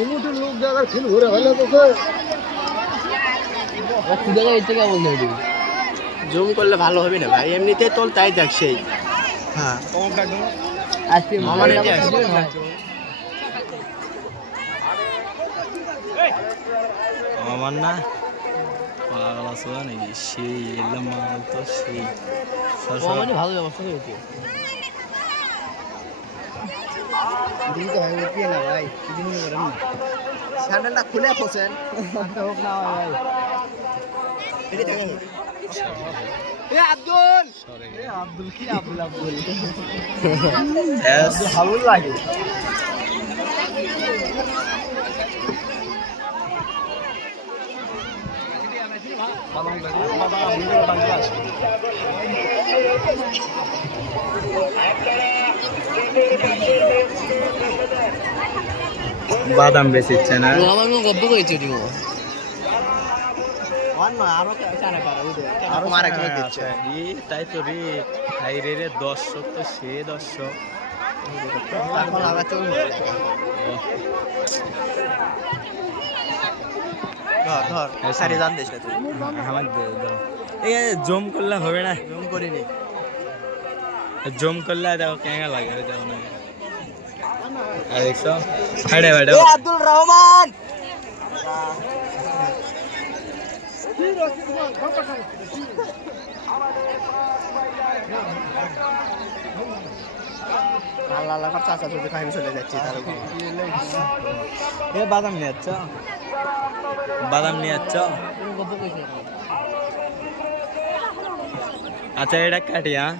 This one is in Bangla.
এমুটের লোক জায়গার খেল ঘুরে ভালো তো জুম করলে ভালো হবে না ভাই, এমনিতে তোল তাই দেখ সেই। হ্যাঁ আজকে মামা নাকি আসবে না। আমার না পাগল আছে নাকি সেই এলাম মাল তো সেই মানে ভালো ব্যবস্থা হয়েছে। না ভাই কিছু মনে করেন না, স্যান্ডেলটা খুলে খোঁচেন হোক না ভাই। আব্দুল আব্দুল কি আব্দুল আব্দুল ভালো লাগে। বাদাম বেশি ইচ্ছে না আমার গপ্প করেছে তাই তো রে হাই রে রে দর্শক তো সে দর্শক জম করলে হবে না, জুম করিনি। জম করলে দেখো কেঙ্গা লাগে দেখো না দেখছো হাইডে হাইডে আব্দুল রহমান আল্লাহ আল্লাহ চাচা চুপি খাই চলে যাচ্ছি তার উপর। এ বাদাম নিয়ে যাচ্ছ, বাদাম নিয়ে যাচ্ছ। আচ্ছা এটা কাটি হ্যাঁ।